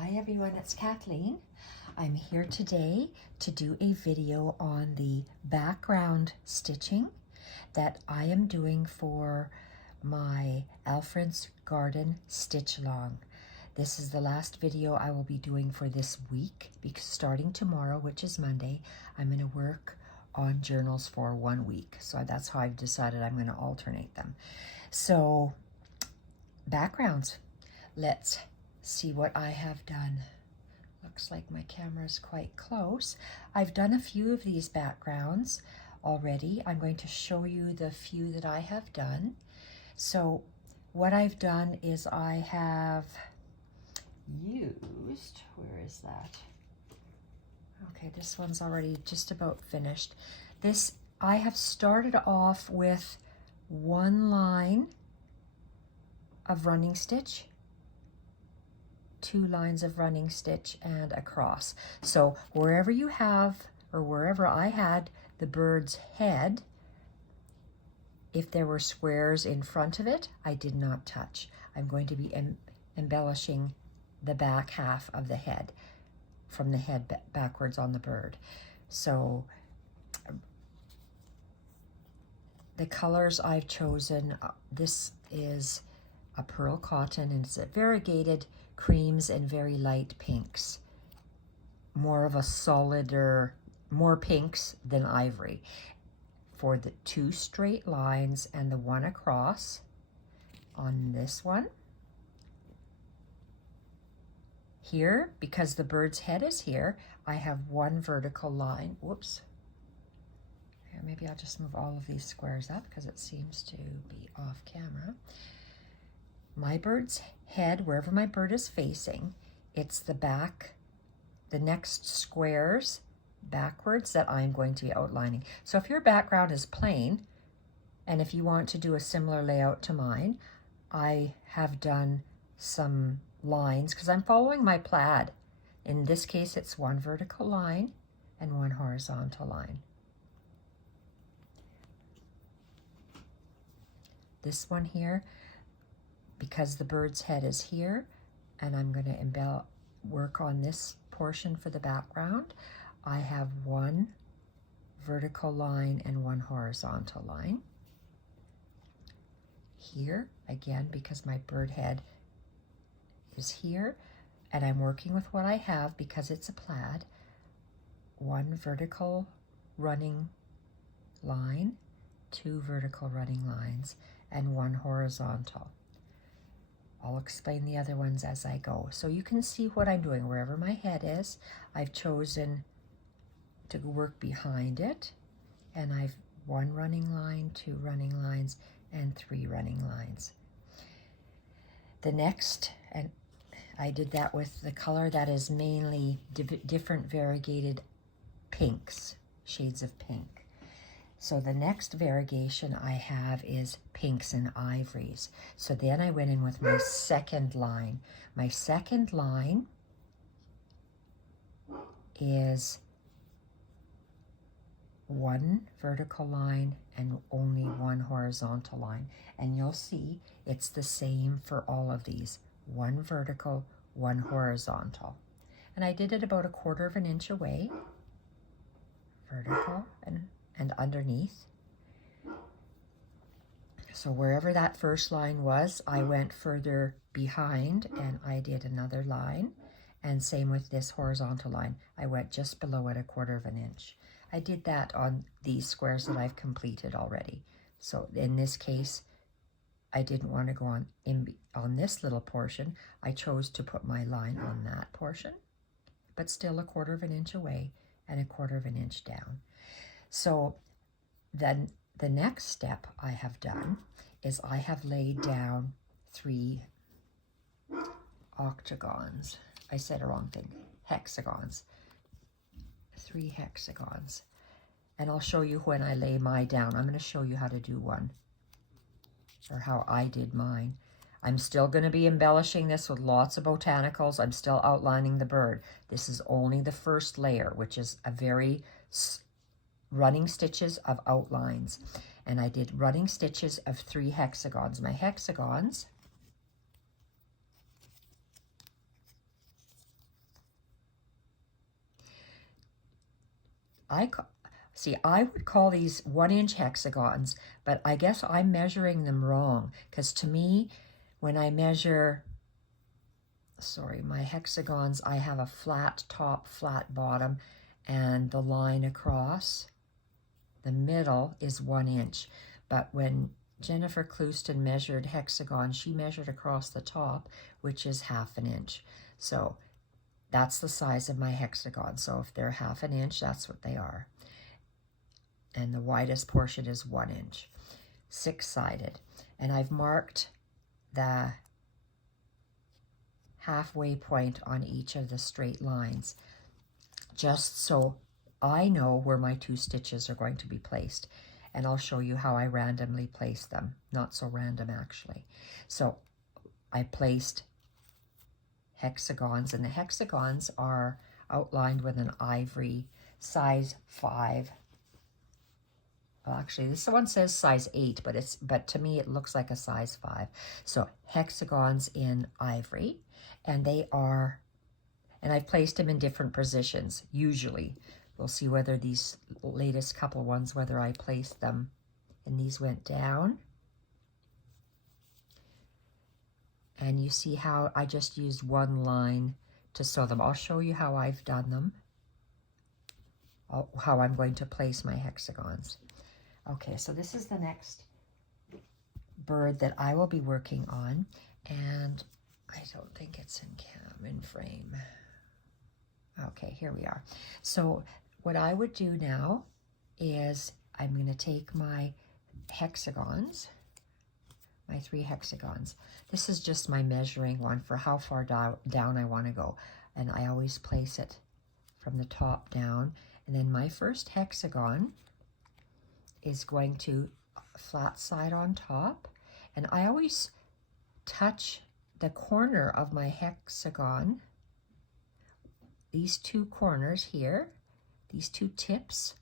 Hi everyone, it's Kathleen. I'm here today to do a video on the background stitching that I am doing for my Alfred's Garden Stitchalong. This is the last video I will be doing for this week because starting tomorrow, which is Monday, I'm going to work on journals for 1 week. So that's how I've decided I'm going to alternate them. So backgrounds, let's see what I have done. Looks like my camera is quite close. I've done a few of these backgrounds already. I'm going to show you the few that I have done. So what I've done is I have used, where is that? Okay, this one's already just about finished. This, I have started off with one line of running stitch, 2 lines of running stitch, and a cross. So wherever you have, or wherever I had the bird's head, if there were squares in front of it, I did not touch. I'm going to be embellishing the back half of the head, from the head backwards on the bird. So the colors I've chosen, this is a pearl cotton, and it's a variegated creams and very light pinks. More of a solider, more pinks than ivory. For the 2 straight lines and the 1 across on this one. Here, because the bird's head is here, I have 1 vertical line. Whoops. Here, maybe I'll just move all of these squares up because it seems to be off camera. My bird's head, wherever my bird is facing, it's the back, the next squares backwards that I'm going to be outlining. So if your background is plain, and if you want to do a similar layout to mine, I have done some lines because I'm following my plaid. In this case, it's 1 vertical line and 1 horizontal line. This one here, because the bird's head is here, and I'm going to work on this portion for the background, I have 1 vertical line and 1 horizontal line. Here, again, because my bird head is here, and I'm working with what I have because it's a plaid, 1 vertical running line, 2 vertical running lines, and 1 horizontal. I'll explain the other ones as I go. So you can see what I'm doing. Wherever my head is, I've chosen to work behind it. And I've 1 running line, 2 running lines, and 3 running lines. The next, and I did that with the color that is mainly different variegated pinks, shades of pink. So the next variegation I have is pinks and ivories. So then I went in with my second line. My second line is 1 vertical line and only 1 horizontal line. And you'll see it's the same for all of these. 1 vertical, 1 horizontal. And I did it about 1/4 of an inch away. Vertical and underneath. So wherever that first line was, I went further behind and I did another line. And same with this horizontal line. I went just below it 1/4 of an inch. I did that on these squares that I've completed already. So in this case, I didn't want to go on this little portion. I chose to put my line on that portion, but still 1/4 of an inch away and 1/4 of an inch down. So then the next step I have done is I have laid down 3 octagons. I said a wrong thing, hexagons. 3 hexagons. And I'll show you when I lay mine down. I'm going to show you how to do one, or how I did mine. I'm still going to be embellishing this with lots of botanicals. I'm still outlining the bird. This is only the first layer, which is a very running stitches of outlines. And I did running stitches of 3 hexagons. My hexagons See, I would call these 1-inch hexagons, but I guess I'm measuring them wrong, because to me, when I measure, sorry, my hexagons, I have a flat top, flat bottom, and the line across the middle is 1 inch. But when Jennifer Clouston measured hexagons, she measured across the top, which is 1/2 inch. So that's the size of my hexagon. So if they're 1/2 inch, that's what they are. And the widest portion is 1 inch, 6-sided. And I've marked the halfway point on each of the straight lines, just so I know where my 2 stitches are going to be placed. And I'll show you how I randomly place them. Not so random, actually. So I placed hexagons, and the hexagons are outlined with an ivory size 5. Well, actually, this one says size 8, but to me it looks like a size 5. So hexagons in ivory, and they are, and I've placed them in different positions. Usually, we'll see whether these latest couple ones, whether I placed them, and these went down. And you see how I just used one line to sew them. I'll show you how I've done them, how I'm going to place my hexagons. Okay, so this is the next bird that I will be working on, and I don't think it's in frame. Okay, here we are. So what I would do now is I'm going to take my hexagons, my 3 hexagons. This is just my measuring one for how far down I want to go, and I always place it from the top down. And then my first hexagon is going to flat side on top, and I always touch the corner of my hexagon. These 2 corners here, these 2 tips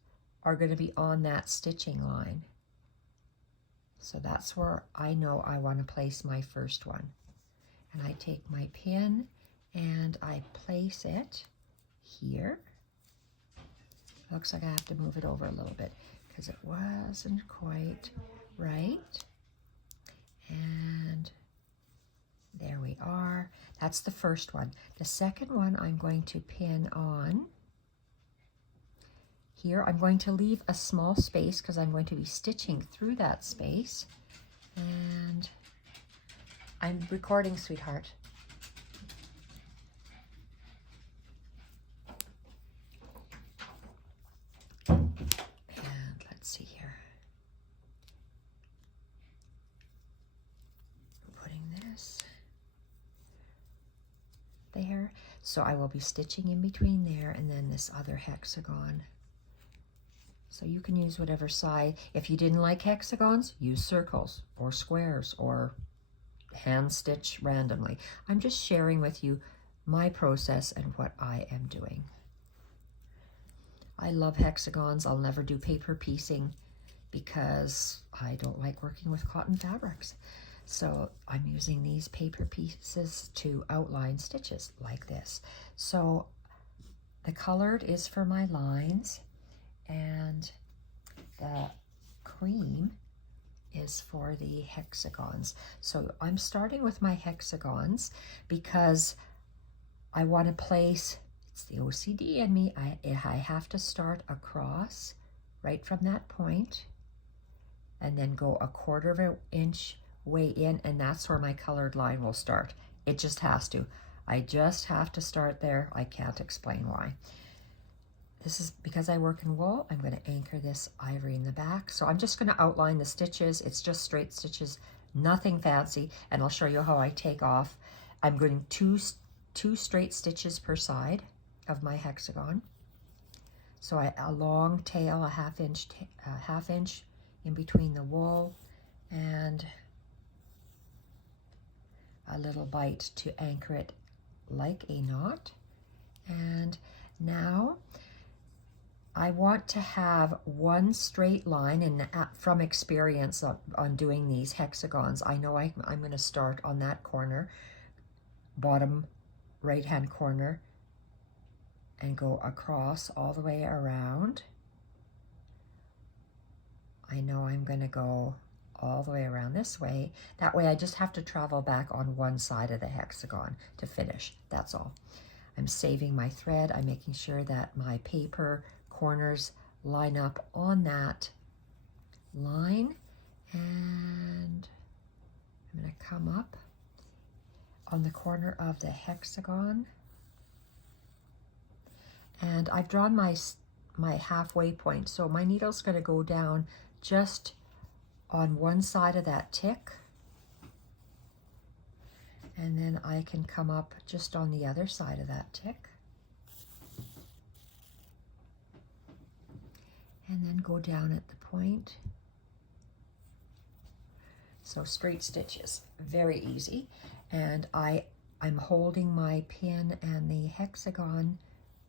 are going to be on that stitching line. So that's where I know I want to place my first one. And I take my pin and I place it here. Looks like I have to move it over a little bit because it wasn't quite right. And there we are. That's the first one. The second one I'm going to pin on here. I'm going to leave a small space because I'm going to be stitching through that space. And I'm recording, sweetheart. And let's see here. I'm putting this there. So I will be stitching in between there and then this other hexagon. So you can use whatever side. If you didn't like hexagons, use circles or squares or hand stitch randomly. I'm just sharing with you my process and what I am doing. I love hexagons. I'll never do paper piecing because I don't like working with cotton fabrics. So I'm using these paper pieces to outline stitches like this. So the colored is for my lines, and the cream is for the hexagons. So I'm starting with my hexagons because I want to place, it's the OCD in me, I have to start across right from that point and then go 1/4 inch way in, and that's where my colored line will start. It just has to. I just have to start there. I can't explain why. This is because I work in wool. I'm going to anchor this ivory in the back. So I'm just going to outline the stitches. It's just straight stitches, nothing fancy. And I'll show you how I take off. I'm going two straight stitches per side of my hexagon. So a long tail, a 1/2 inch in between the wool, and a little bite to anchor it like a knot. And now I want to have one straight line, and from experience on doing these hexagons, I know I'm going to start on that corner, bottom right hand corner, and go across all the way around I know I'm going to go all the way around this way. That way I just have to travel back on one side of the hexagon to finish. That's all. I'm saving my thread. I'm making sure that my paper corners line up on that line, and I'm going to come up on the corner of the hexagon, and I've drawn my halfway point, so my needle's going to go down just on one side of that tick, and then I can come up just on the other side of that tick, and then go down at the point. So straight stitches, very easy. And I'm holding my pin and the hexagon,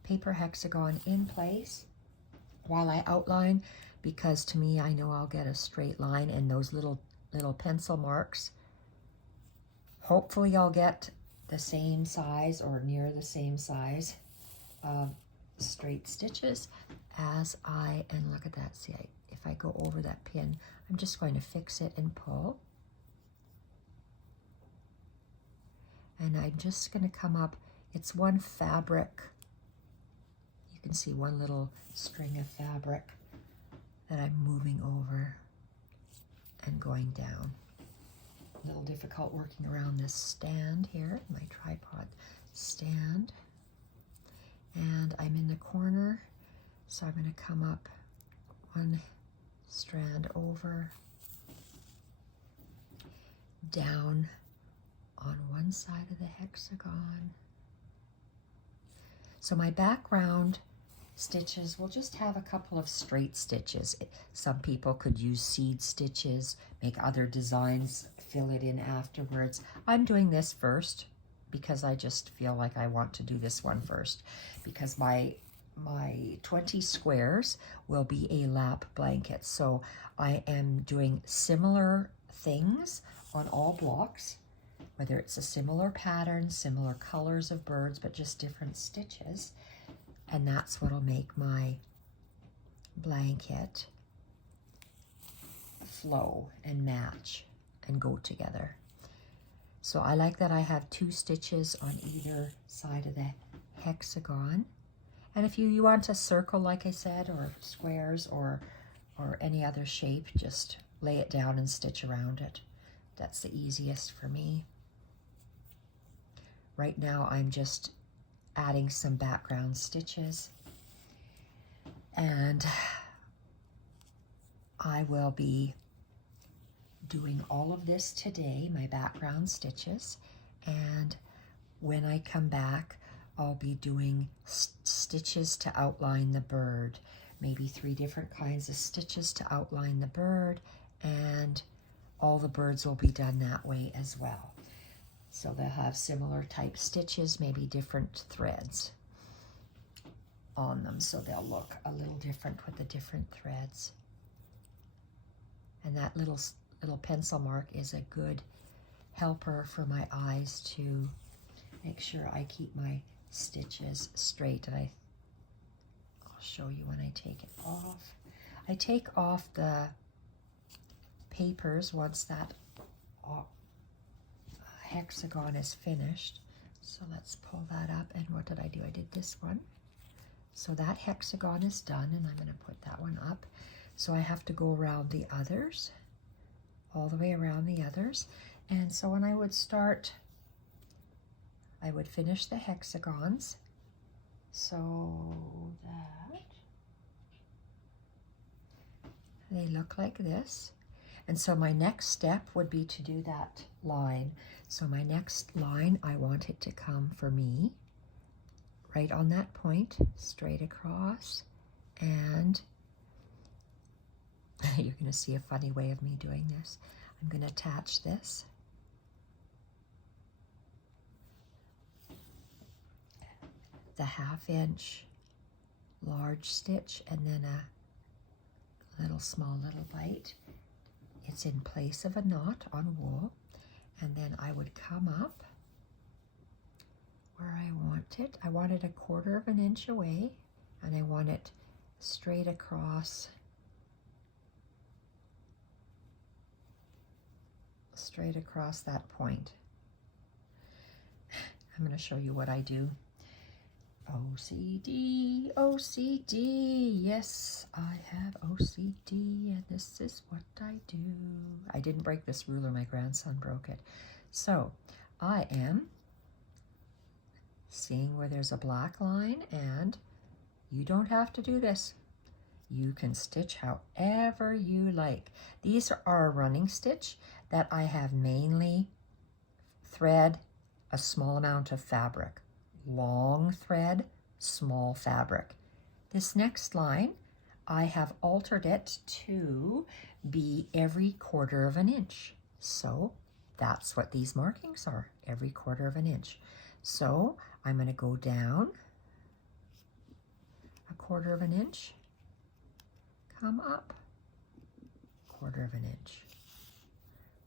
paper hexagon in place while I outline, because to me, I know I'll get a straight line, and those little pencil marks, hopefully I'll get the same size or near the same size of straight stitches as and look at that, see, if I go over that pin, I'm just going to fix it and pull. And I'm just going to come up, it's one fabric, you can see one little string of fabric that I'm moving over and going down. A little difficult working around this stand here, my tripod stand. And I'm in the corner, so I'm going to come up one strand over, down on one side of the hexagon. So my background stitches will just have a couple of straight stitches. Some people could use seed stitches, make other designs, fill it in afterwards. I'm doing this first because I just feel like I want to do this one first, because my 20 squares will be a lap blanket. So I am doing similar things on all blocks, whether it's a similar pattern, similar colors of birds, but just different stitches. And that's what'll make my blanket flow and match and go together. So I like that I have 2 stitches on either side of the hexagon. And if you want to circle, like I said, or squares or any other shape, just lay it down and stitch around it. That's the easiest for me. Right now I'm just adding some background stitches, and I will be doing all of this today, my background stitches, and when I come back I'll be doing stitches to outline the bird, maybe 3 different kinds of stitches to outline the bird, and all the birds will be done that way as well. So they'll have similar type stitches, maybe different threads on them, so they'll look a little different with the different threads. And that little pencil mark is a good helper for my eyes to make sure I keep my stitches straight. And I'll show you when I take it off. I take off the papers once that hexagon is finished. So let's pull that up, and what did I do? I did this one. So that hexagon is done, and I'm going to put that one up. So I have to go around the others, all the way around the others. And so when I would start, I would finish the hexagons, so that they look like this. And so my next step would be to do that line. So my next line, I want it to come for me right on that point, straight across, and you're going to see a funny way of me doing this. I'm going to attach this. The 1/2 inch large stitch, and then a small little bite. It's in place of a knot on wool, and then I would come up where I want it. I want it 1/4 of an inch away, and I want it straight across straight across that point. I'm going to show you what I do. OCD, OCD, yes, I have OCD, and this is what I do. I didn't break this ruler, my grandson broke it. So I am seeing where there's a black line, and you don't have to do this. You can stitch however you like. These are a running stitch that I have mainly thread, a small amount of fabric. Long thread, small fabric. This next line, I have altered it to be every 1/4 of an inch. So that's what these markings are, every 1/4 of an inch. So I'm going to go down a 1/4 of an inch, come up 1/4 of an inch,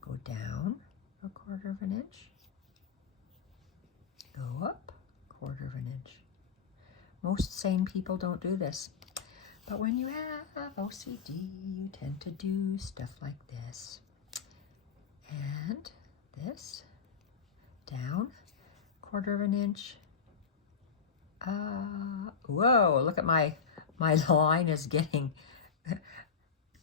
go down a 1/4 of an inch, go up 1/4 of an inch. Most sane people don't do this, but when you have OCD, you tend to do stuff like this. And this, down 1/4 of an inch. Whoa, look at my line is getting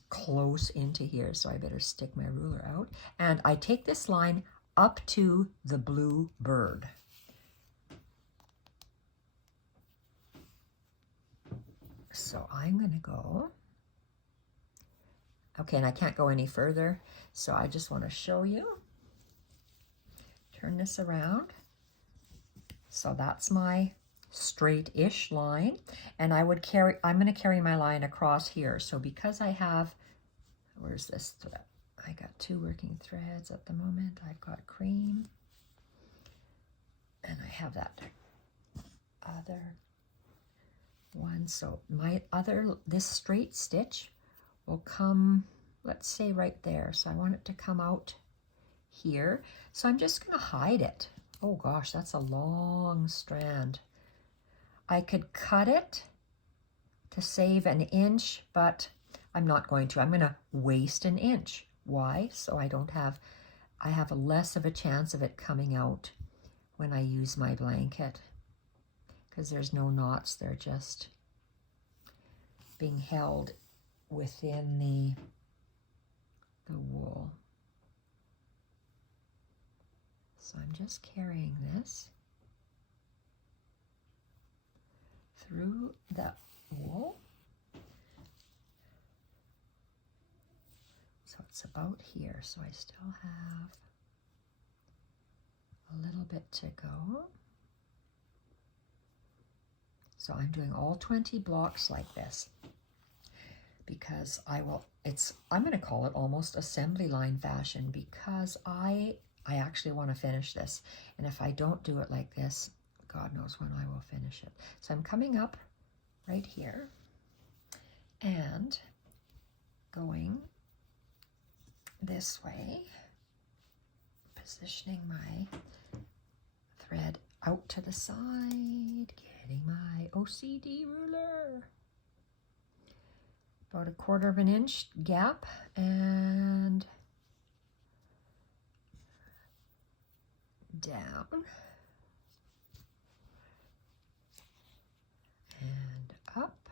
close into here, so I better stick my ruler out. And I take this line up to the blue bird. So I'm going to go, okay, and I can't go any further, so I just want to show you. Turn this around. So that's my straight-ish line, and I'm going to carry my line across here. So because I have, where's this thread? I got 2 working threads at the moment. I've got cream, and I have that other one. So this straight stitch will come, let's say right there. So I want it to come out here. So I'm just going to hide it. Oh gosh, that's a long strand. I could cut it to save an inch, but I'm not going to. I'm going to waste an inch. Why? So I have less of a chance of it coming out when I use my blanket, because there's no knots. They're just being held within the wool. So I'm just carrying this through the wool. So it's about here. So I still have a little bit to go. So I'm doing all 20 blocks like this, because I'm going to call it almost assembly line fashion, because I actually want to finish this. And if I don't do it like this, God knows when I will finish it. So I'm coming up right here and going this way, positioning my thread out to the side, getting my OCD ruler, about a 1/4 of an inch gap, and down and up,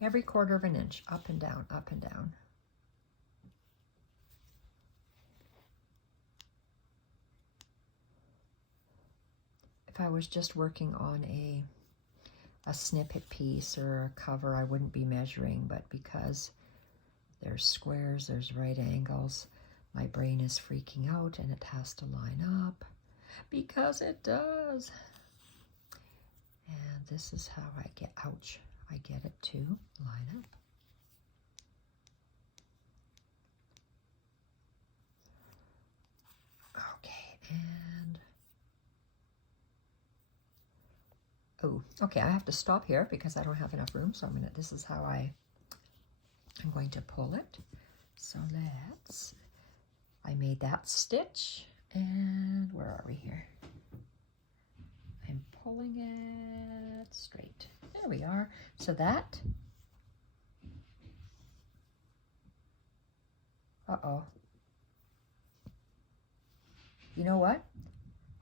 every 1/4 of an inch, up and down, up and down. If I was just working on a snippet piece or a cover, I wouldn't be measuring, but because there's squares, there's right angles, my brain is freaking out and it has to line up, because it does. And this is how I get, ouch, I get it to line up. Okay, and oh, okay, I have to stop here because I don't have enough room, so this is how I'm going to pull it. So I made that stitch, and where are we here? I'm pulling it straight. There we are. So that, uh-oh. you know what?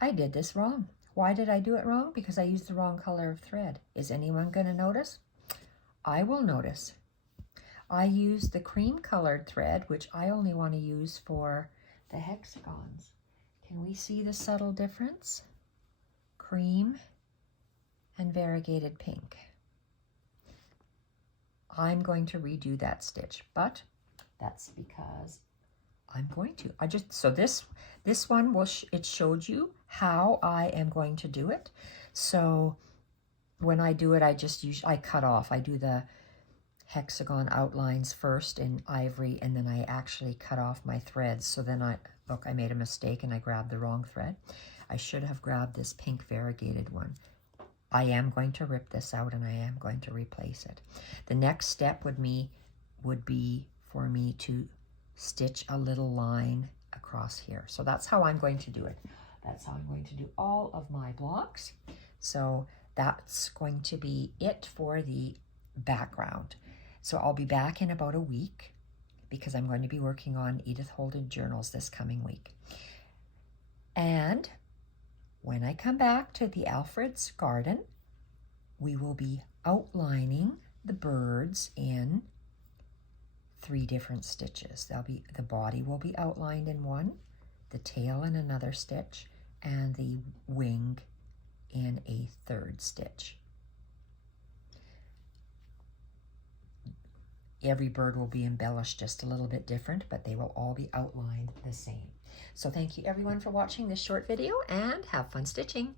I did this wrong. Why did I do it wrong? Because I used the wrong color of thread. Is anyone going to notice? I will notice. I used the cream colored thread, which I only want to use for the hexagons. Can we see the subtle difference? Cream and variegated pink. I'm going to redo that stitch, but that's because I'm going to. So this one it showed you how I am going to do it. So when I do it, I cut off. I do the hexagon outlines first in ivory, and then I actually cut off my threads. So then I made a mistake and I grabbed the wrong thread. I should have grabbed this pink variegated one. I am going to rip this out and I am going to replace it. The next step would be for me to stitch a little line across here. So that's how I'm going to do it. That's how I'm going to do all of my blocks. So that's going to be it for the background. So I'll be back in about a week because I'm going to be working on Edith Holden journals this coming week. And when I come back to the Alfred's garden, we will be outlining the birds in 3 different stitches. The body will be outlined in one, the tail in another stitch, and the wing in a 3rd stitch. Every bird will be embellished just a little bit different, but they will all be outlined the same. So thank you everyone for watching this short video, and have fun stitching.